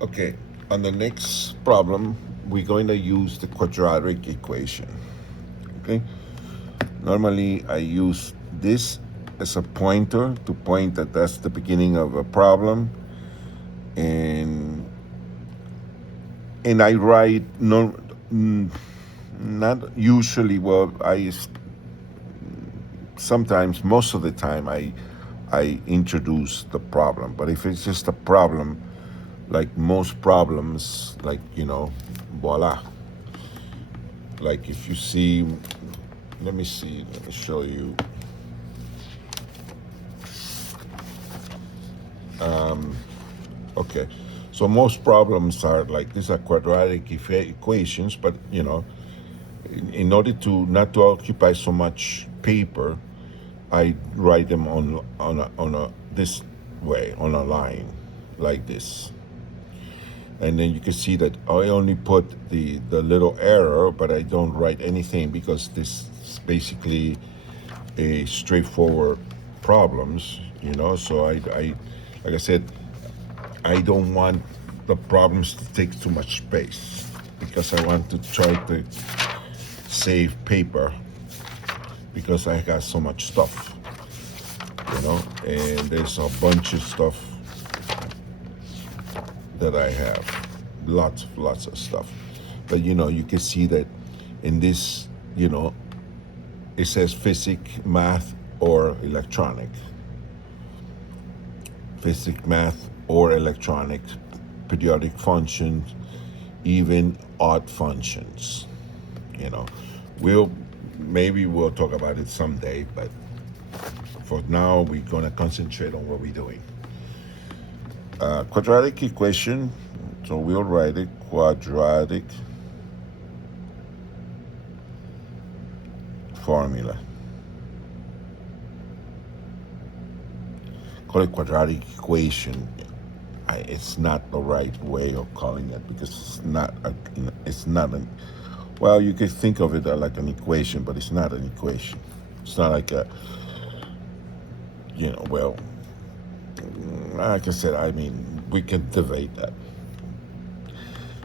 Okay, on the next problem, we're going to use the quadratic equation. Okay, normally I use this as a pointer to point that that's the beginning of a problem, and I write no, not usually. Well, I sometimes, most of the time, I introduce the problem. But if it's just a problem, like most problems, like voila. Like if you see, let me see, let me show you. Okay, so most problems are like these are quadratic equations, but in order to not to occupy so much paper, I write them on a this way on a line like this, and then you can see that I only put the little error, but I don't write anything because this is basically a straightforward problems. So I like I said, I don't want the problems to take too much space because I want to try to save paper because I got so much stuff, and there's a bunch of stuff that I have, lots of stuff. But you can see that in this, it says physics, math, or electronic. Physics, math, or electronic, periodic functions, even odd functions. You know, we'll talk about it someday, but for now we're gonna concentrate on what we're doing. Quadratic equation. So we'll write it quadratic formula. Call it quadratic equation. It's not the right way of calling it because it's not an. Well, you could think of it like an equation, but it's not an equation. It's not like a. Well, like I said, I mean, we can debate that.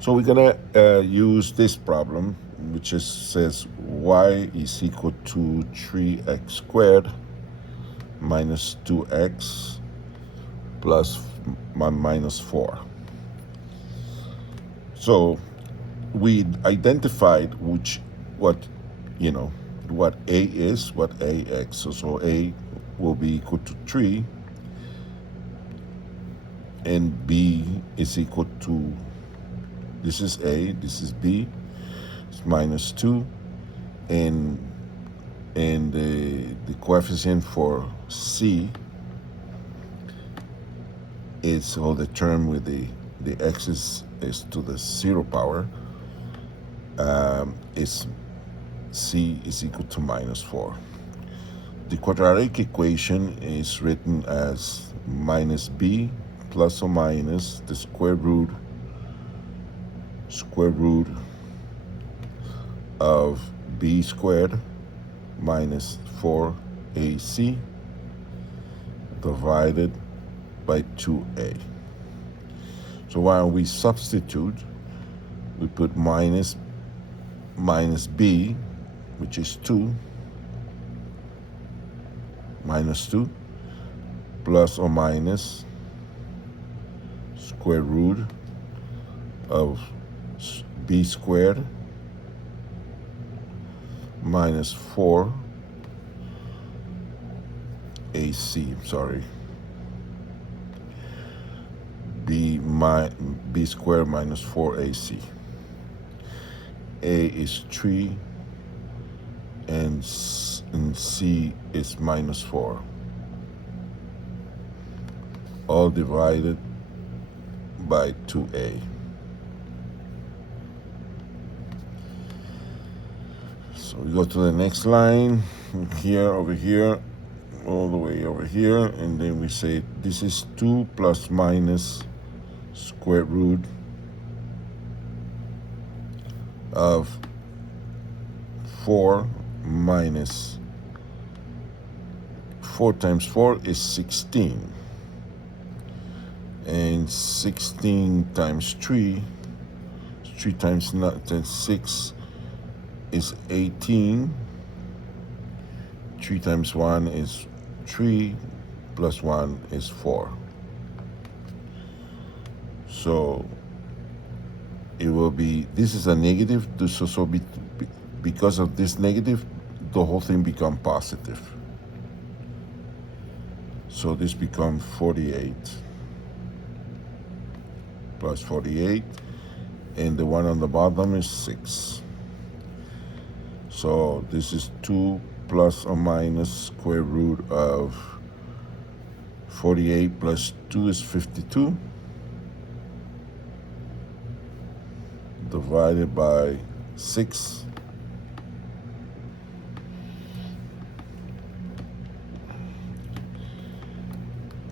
So we're gonna use this problem, which says y is equal to 3x squared minus 2x plus minus 4. So we identified what what a is, what ax. So a will be equal to 3, and b is equal to, this is a, this is b, it's minus 2, and the coefficient for c is, so the term with the x's is to the 0 power, is c is equal to minus 4. The quadratic equation is written as minus b plus or minus the square root of b squared minus 4ac divided by 2a. So while we substitute, we put minus b, which is 2, minus 2, plus or minus square root of b squared minus 4 ac, sorry, b squared minus 4 ac. A is 3 and c is minus 4, all divided by 2a. So we go to the next line, here, over here, all the way over here, and then we say this is 2 plus minus square root of 4 minus 4 times 4 is 16. And 16 times 3, 3 times 6 is 18. 3 times 1 is 3, plus 1 is 4. So it will be, this is a negative, because of this negative, the whole thing becomes positive. So this becomes 48 plus 48, and the one on the bottom is 6. So this is 2 plus or minus square root of 48 plus 2 is 52, divided by 6.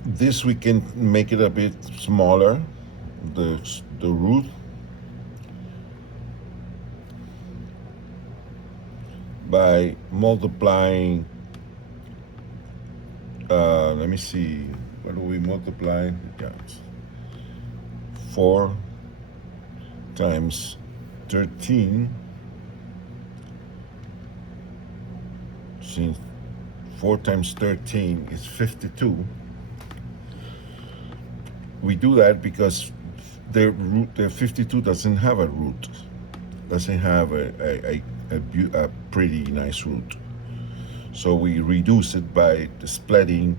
This we can make it a bit smaller, the root. By multiplying, let me see, what do we multiply? Yeah, 4 times 13, since 4 times 13 is 52. We do that because the 52 doesn't have a root, doesn't have a pretty nice root. So we reduce it by splitting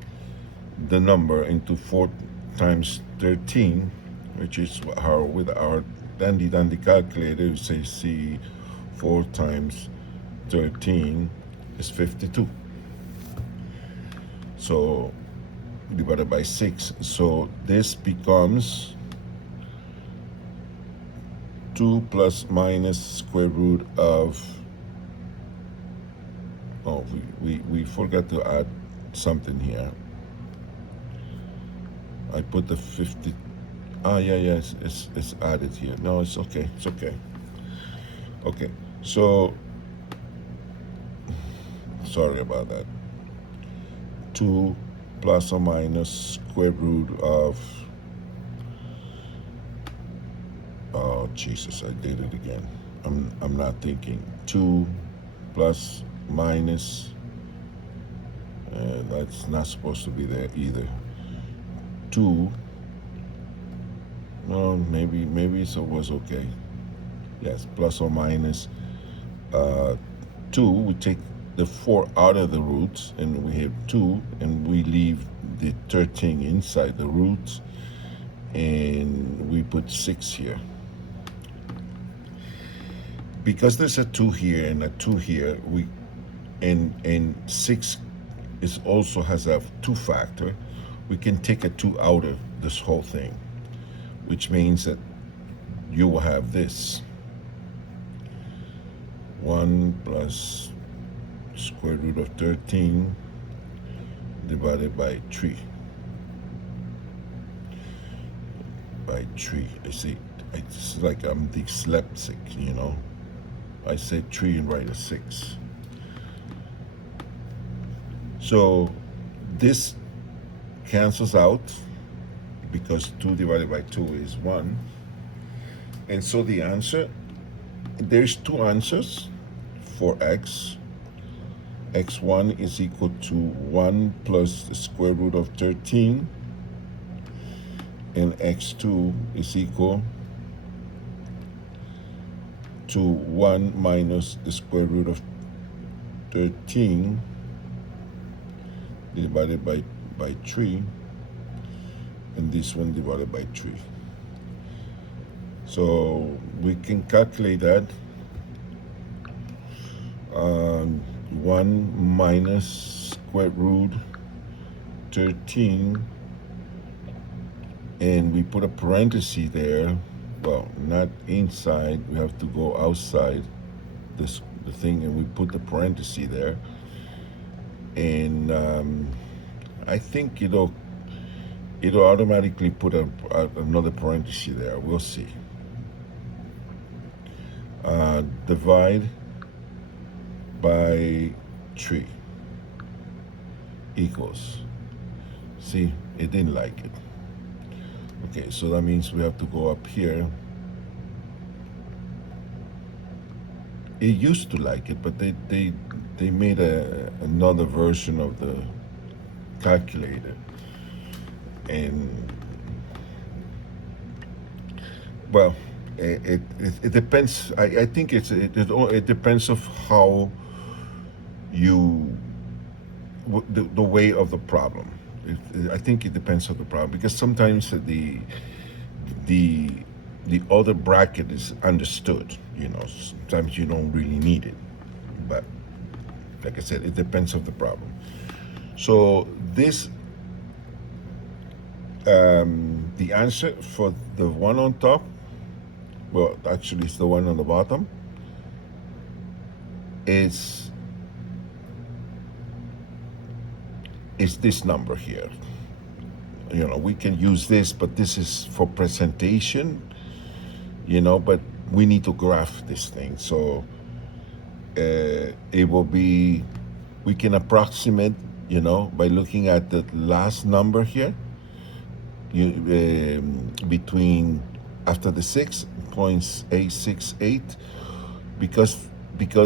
the number into 4 times 13, which is how with our dandy calculator we say, see, 4 times 13 is 52. So divided by 6. So this becomes 2 plus minus square root of, oh, we forgot to add something here. I put the 50, yeah, it's added here. No, it's okay, it's okay. Okay, so, sorry about that. 2 plus or minus square root of, oh Jesus, I did it again. I'm not thinking. 2 plus minus, that's not supposed to be there either. 2, no, maybe it was okay. Yes, plus or minus 2. We take the 4 out of the roots, and we have 2, and we leave the 13 inside the roots, and we put 6 here. Because there's a 2 here and a 2 here, and 6 is also has a 2 factor, we can take a 2 out of this whole thing, which means that you will have this 1 plus square root of 13 divided by 3. By 3. I see, it's like I'm dyslexic, you know. I say 3 and write a 6. So this cancels out because 2 divided by 2 is 1. And so the answer, there's 2 answers for x. x1 is equal to 1 plus the square root of 13, and x2 is equal to 1 minus the square root of 13 divided by 3, and this one divided by 3. So we can calculate that. 1 minus square root 13, and we put a parenthesis there. Well, not inside, we have to go outside the thing, and we put the parenthesis there. And I think it'll automatically put another parenthesis there. We'll see. Divide by 3 equals, see, it didn't like it. Okay, so that means we have to go up here. It used to like it, but they made another version of the calculator, and well, it depends. I think it depends of how you the way of the problem. I think it depends on the problem, because sometimes the the other bracket is understood. You know, sometimes you don't really need it, but like I said, it depends on the problem. So this the answer for the one on top, well, actually it's the one on the bottom, is this number here. You know, we can use this, but this is for presentation, you know, but we need to graph this thing. So it will be, we can approximate, you know, by looking at the last number here, between after the 6.868, because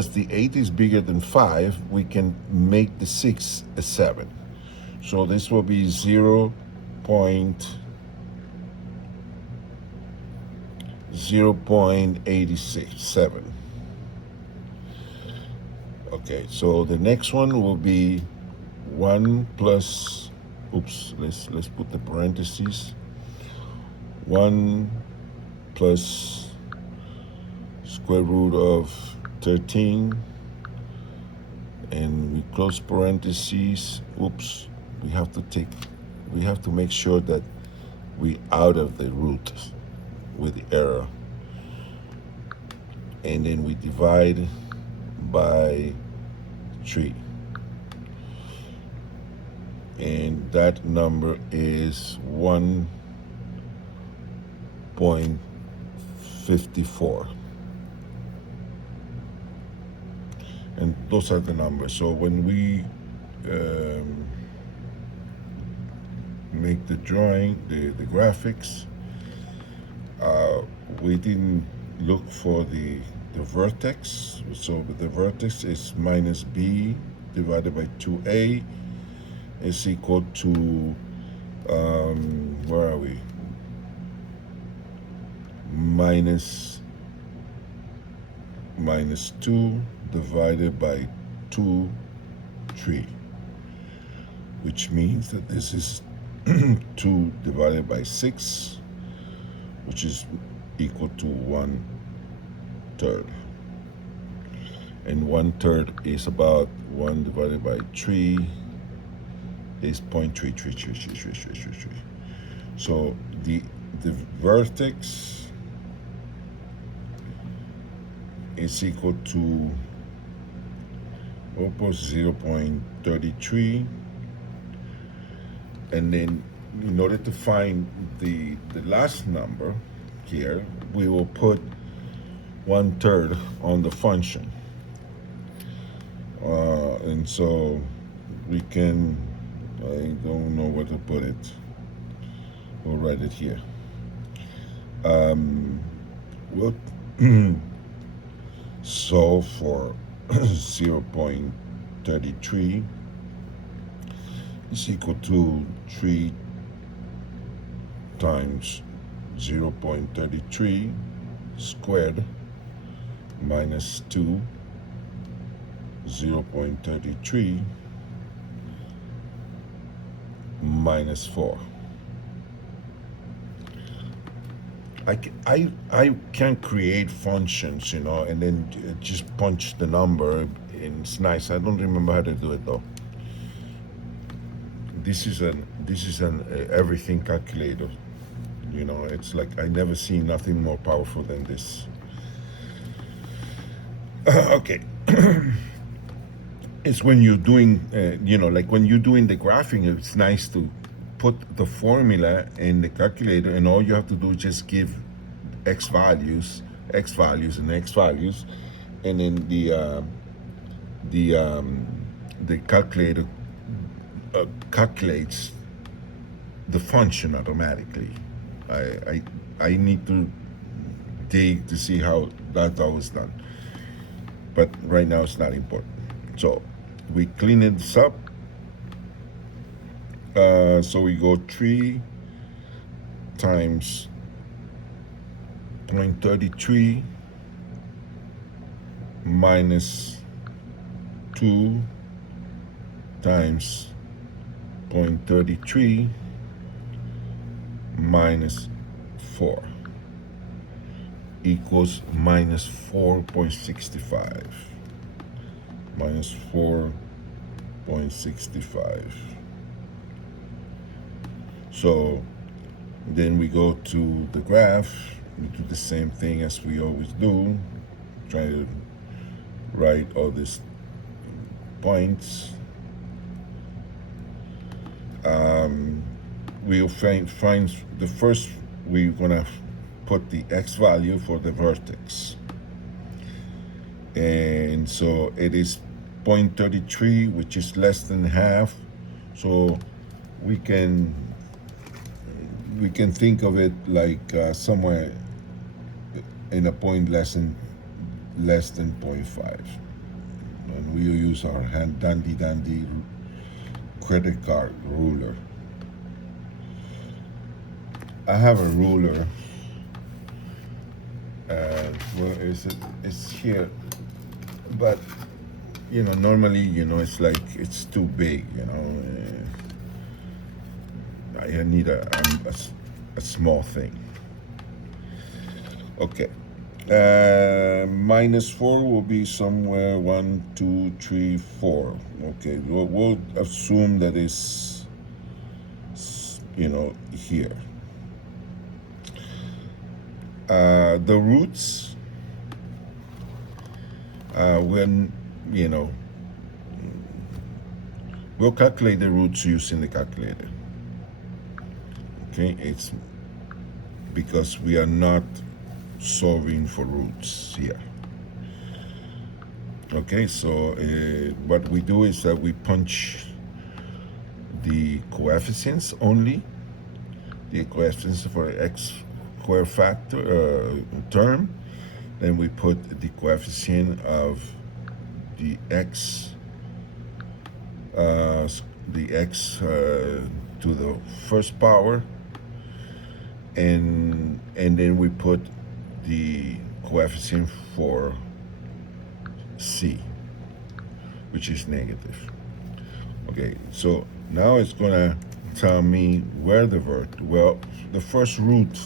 the 8 is bigger than 5, we can make the 6 a 7. So this will be 0.867. Okay, so the next one will be 1 plus, oops, let's put the parentheses. 1 plus square root of 13, and we close parentheses. Oops, we have to make sure that we out of the root with the error, and then we divide by 3, and that number is 1.54. And those are the numbers. So when we make the drawing, the graphics, we didn't look for the vertex. So the vertex is minus b divided by 2a is equal to, where are we? Minus 2 divided by 2, 3, which means that this is 2 divided by 6, which is equal to 1/3. And 1/3 is about 1 divided by 3 is 0.333333. So the vertex is equal to 0.33, and then in order to find the last number here, we will put 1/3 on the function, and so we can, I don't know where to put it, we'll write it here. We'll solve for 0.33 is equal to 3 times 0.33 squared minus 2, 0.33 minus 4. I can create functions, you know, and then just punch the number, and it's nice. I don't remember how to do it though. This is an everything calculator. You know, it's like I never seen nothing more powerful than this. Okay. It's when you're doing, you know, like when you're doing the graphing, it's nice to put the formula in the calculator, and all you have to do is just give x values, and x values, and then the calculator calculates the function automatically. I need to dig to see how that was done. But right now it's not important. So we clean this up. So we go 3 times 0.33 minus 2 times 0.33 minus 4 equals minus 4.65. Minus 4.65. So then we go to the graph. We do the same thing as we always do. Try to write all these points. We'll find the first, we're gonna put the x value for the vertex. And so it is 0.33, which is less than half. So we can think of it like somewhere in a point less than 0.5. And we'll use our dandy credit card ruler. I have a ruler. Where is it? It's here. But normally, it's like it's too big. I need a small thing. Okay. Minus 4 will be somewhere 1, 2, 3, 4. Okay. We'll assume that it's here. The roots, when we'll calculate the roots using the calculator. Okay, it's because we are not solving for roots here. Okay, so what we do is that we punch the coefficients only, the coefficients for x square factor term. Then we put the coefficient of the x to the first power, and then we put the coefficient for c, which is negative. Okay, so now it's gonna tell me where the well, the first root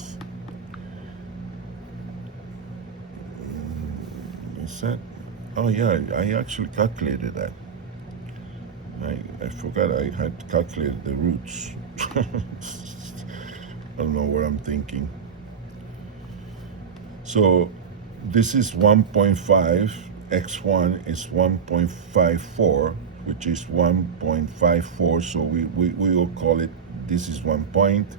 is that. Oh yeah, I actually calculated that. I forgot I had calculated the roots. I don't know what I'm thinking. So this is 1.5, x1 is 1.54, which is 1.54, so we will call it, this is 1 point,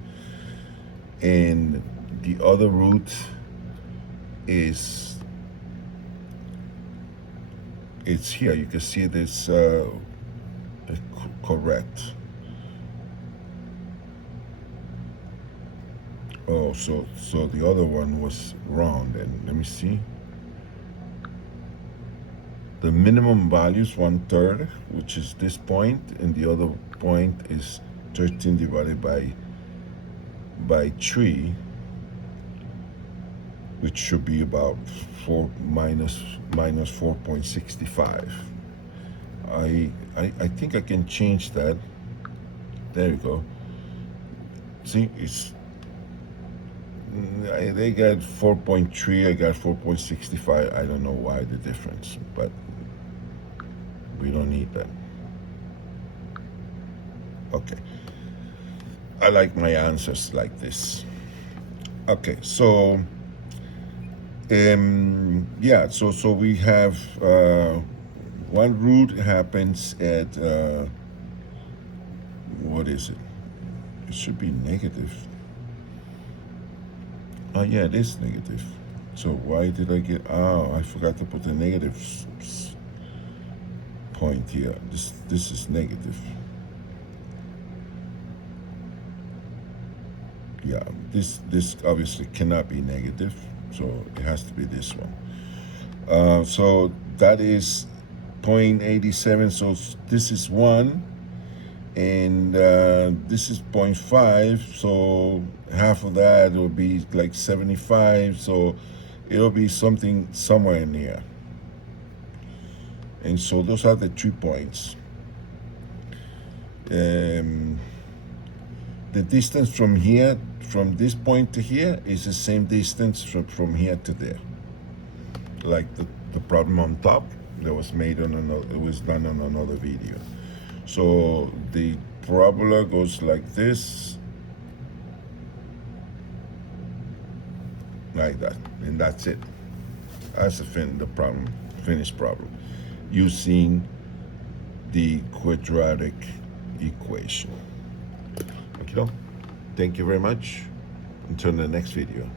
and the other root is, it's here. You can see this correct. Oh, so the other one was wrong then. Let me see. The minimum value is 1/3, which is this point, and the other point is 13 divided by 3, which should be about 4 minus 4.65. I think I can change that. There you go. See, it's they got 4.3, I got 4.65. I don't know why the difference, but we don't need that. Okay. I like my answers like this. Okay, so yeah, so we have one root happens at what is it? It should be negative. Oh yeah, it is negative. So why did I get? Oh, I forgot to put the negative point here. This is negative. yeah, this obviously cannot be negative, so it has to be this one. So that is 0.87. So this is 1, and this is 0.5. So half of that will be like 75. So it'll be something somewhere in here. And so those are the 2 points. The distance from here, from this point to here, is the same distance from here to there. Like the problem on top that was made on another, it was done on another video. So the parabola goes like this, like that, and that's it. That's the problem, finished problem, using the quadratic equation. Okay, thank you very much. Until the next video.